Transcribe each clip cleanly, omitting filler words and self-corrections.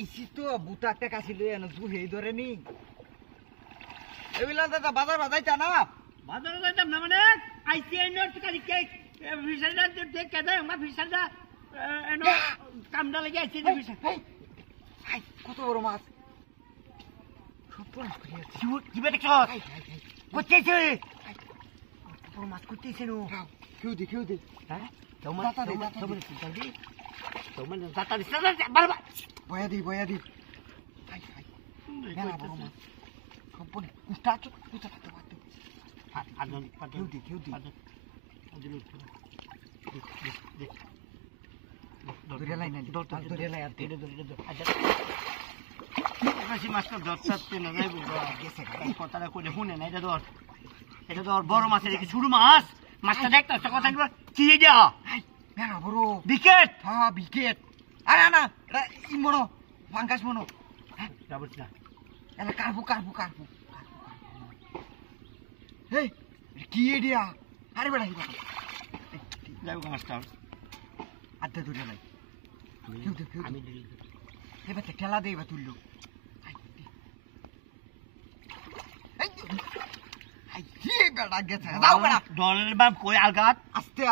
আইছি তো বুটা একটা কাছি লই আনো জু হেই ধরে নি এবিলা দাদা বাজার বাজাইতা না বাজারে যাইতাম না মানে আইসি এনো কালি কে ফিসারদা দেখ কেদা আমরা ফিসারদা এনো কামডা লাগি আইসি যে ফিসার আই কত বড় মাছ সপন করিয়াছি কি বেটা করতেছে বড় মাছ করতেছে নো কেউ দে হ্যাঁ দাতা দে তোমার দাতা দিছ না বারবার বয়া দি আই মেলা বড় মাছ সপন কুটা থাকতে পারতো আদন কেউ দি দরিয়া লাই না দরিয়া লাই আতে বেশি মাছটা ধরতে না যাইব গেছে কথাটা কইলে শুনে না এটা ধর বড় মাছের কি ছোট মাছ মাছটা দেখতে কথা কি দিয়া মেলা বড় বিকেট হ্যাঁ বিকেট আরে না এটা ই মনো ফাঙ্গাস মনো যাবছ না এটা কারবু হেই কি এডিয়া আরে বেড়া যাইব মাছটা আড্ডা ধরে লাই কেউ আমি এবার ঠেলা দে এবার তুললো কি বেড়া গেছে দাও বেড়া ডলারের বাপ কই আলগাত আস্তে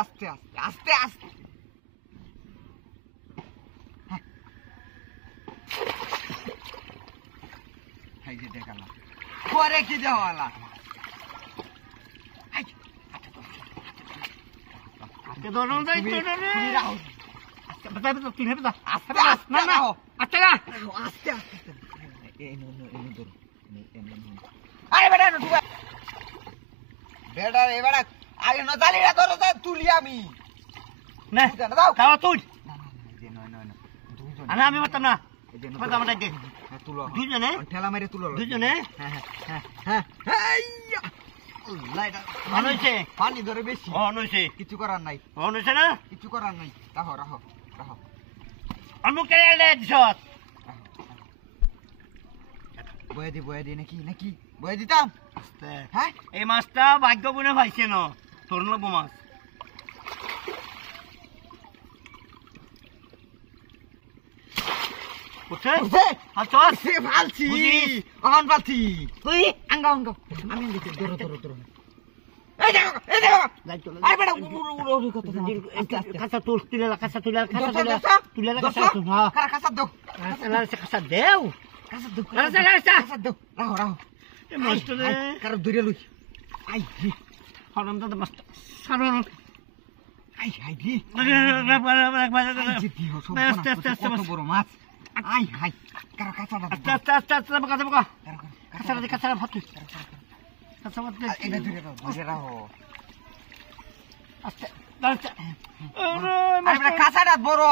হাই যে দেখালা পরে কি দেওয়ালা আজকে ধরুন যাই তো রে বাতা তুই হেবে যা আস্তে না আচ্ছা না আস্তে আরে বেটা ঢুকা বেটা রে বেটা আগে না জানি না ধরো তুলি আমি না দাও খাওয়া তুই নয় দুইজন আরে আমি বলতাম না কথা আমাদের দে তুলো দুইজনে ঠেলা মেরে তুলো দুইজনে হ্যাঁ লাইটা ভালো হয়েছে পানি ধরে বেশি অন হয়েছে কিছু করার নাই অন হয়েছে না কিছু করার নাই রাহো আমি কেলে দিছত বয়া দি নাকি বয়া দিতাম হ্যাঁ এই মাছটা ভাগ্য গুণে পাইছে ন তোর লাগবো মাছ বুঝছে হালচস সে ফালছি বুঝিস? অহন ফালছি তুই আঙ্গাও আমি দেখি ধরো এই দেখো লাইট চলে আরে বেটা উড়ো কত কাঁচা তুলে কাঁচা তুলে হ্যাঁ কাঁচা দাও কাঁচা দেও কাঁচা দাও রাহো এই মাছটা রে কারো দূরে লই আই হরম দাদা মাছটা সারন আই জি দিও আস্তে কত বড় মাছ আই কারো কাঁচা দাও কাঁচা ভাত কাঁচা ভাত এটা দূরে রাহো আস্তে দাঁড়া আরে কাঁচাটা বড়